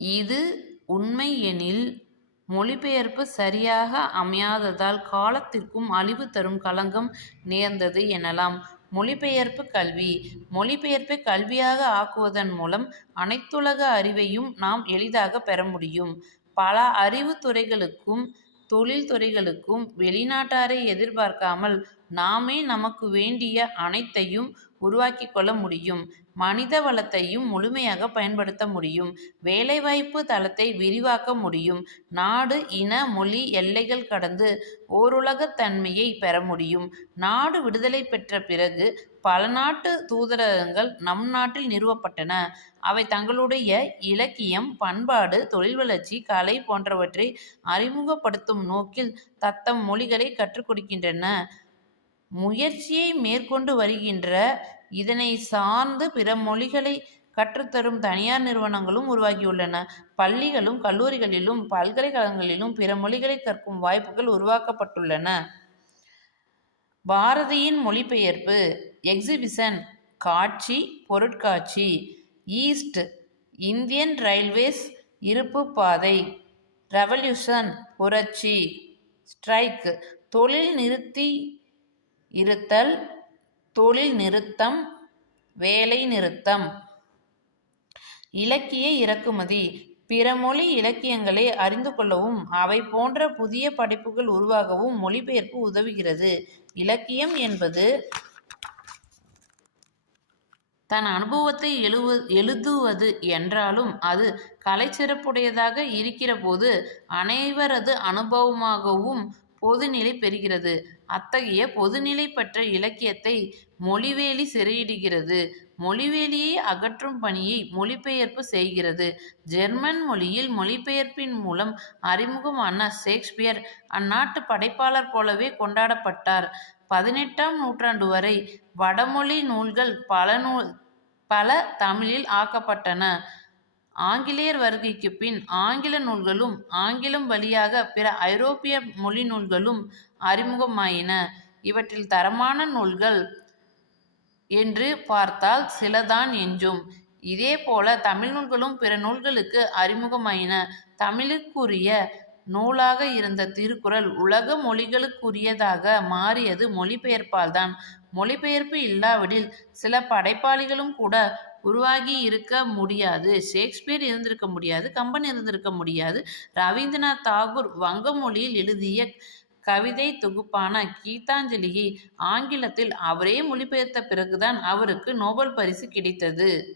இது உண்மை எனில் மொழிபெயர்ப்பு சரியாக அமையாததால் காலத்திற்கும் அழிவு தரும் களங்கம் நேர்ந்தது எனலாம். மொழிபெயர்ப்பு கல்வி. மொழிபெயர்ப்பை கல்வியாக ஆக்குவதன் மூலம் அனைத்துலக அறிவையும் நாம் எளிதாக பெற முடியும். பல அறிவுத் துறைகளுக்கும் தொழில் துறைகளுக்கும் வெளிநாட்டாரை எதிர்பார்க்காமல் நாமே நமக்கு வேண்டிய அனைத்தையும் உருவாக்கிக் கொள்ள முடியும். மனித வளத்தையும் முழுமையாக பயன்படுத்த முடியும். வேலைவாய்ப்பு தளத்தை விரிவாக்க முடியும். நாடு, இன, மொழி எல்லைகள் கடந்து ஓருலகத் தன்மையை பெற முடியும். நாடு விடுதலை பெற்ற பிறகு பல நாட்டு தூதரகங்கள் நம் நாட்டில் நிறுவப்பட்டன. அவை தங்களுடைய இலக்கியம், பண்பாடு, தொழில் வளர்ச்சி, கலை போன்றவற்றை அறிமுகப்படுத்தும் நோக்கில் தத்தம் மொழிகளை கற்றுக் கொடுக்கின்றன. முயற்சியை மேற்கொண்டு வருகின்ற இதனை சார்ந்து பிற மொழிகளை கற்றுத்தரும் தனியார் நிறுவனங்களும் உருவாகியுள்ளன. பள்ளிகளும் கல்லூரிகளிலும் பல்கலைக்கழகங்களிலும் பிற மொழிகளை கற்கும் வாய்ப்புகள் உருவாக்கப்பட்டுள்ளன. பாரதியின் மொழிபெயர்ப்பு. எக்ஸிபிஷன் காட்சி, பொருட்காட்சி. ஈஸ்ட் இந்தியன் ரயில்வேஸ் இருப்பு பாதை. ரெவல்யூஷன் புரட்சி. ஸ்ட்ரைக் தொழில் நிறுத்தி இருத்தல், தொழில் நிறுத்தம், வேலை நிறுத்தம். இலக்கிய இறக்குமதி. பிற மொழி இலக்கியங்களை அறிந்து கொள்ளவும் அவை போன்ற புதிய படைப்புகள் உருவாகவும் மொழிபெயர்ப்பு உதவுகிறது. இலக்கியம் என்பது தன் அனுபவத்தை எழுதுவது என்றாலும் அது கலைச்சிறப்புடையதாக இருக்கிற போது அனைவரது அனுபவமாகவும் பொதுநிலை பெறுகிறது. அத்தகைய பொதுநிலை பெற்ற இலக்கியத்தை மொழிவேலி சிறையிடுகிறது. மொழிவேலியை அகற்றும் பணியை மொழிபெயர்ப்பு செய்கிறது. ஜெர்மன் மொழியில் மொழிபெயர்ப்பின் மூலம் அறிமுகமான ஷேக்ஸ்பியர் அந்நாட்டு படைப்பாளர் போலவே கொண்டாடப்பட்டார். 18ஆம் நூற்றாண்டு வரை வடமொழி நூல்கள் பல தமிழில் ஆக்கப்பட்டன. ஆங்கிலேயர் வருகைக்கு பின் ஆங்கில நூல்களும் ஆங்கிலம் வழியாக பிற ஐரோப்பிய மொழி நூல்களும் அறிமுகமாயின. இவற்றில் தரமான நூல்கள் என்று பார்த்தால் சிலதான் எஞ்சும். இதே போல தமிழ் நூல்களும் பிற நூல்களுக்கு அறிமுகமாயின. தமிழுக்குரிய நூலாக இருந்த திருக்குறள் உலக மொழிகளுக்குரியதாக மாறியது மொழிபெயர்ப்பால்தான். மொழிபெயர்ப்பு இல்லாவிடில் சில படைப்பாளிகளும் கூட உருவாகி இருக்க முடியாது. ஷேக்ஸ்பியர் இருந்திருக்க முடியாது, கம்பன் இருந்திருக்க முடியாது. ரவீந்திரநாத் தாகூர் வங்க மொழியில் எழுதிய கவிதை தொகுப்பான கீதாஞ்சலியை ஆங்கிலத்தில் அவரே மொழிபெயர்த்த பிறகுதான் அவருக்கு நோபல் பரிசு கிடைத்தது.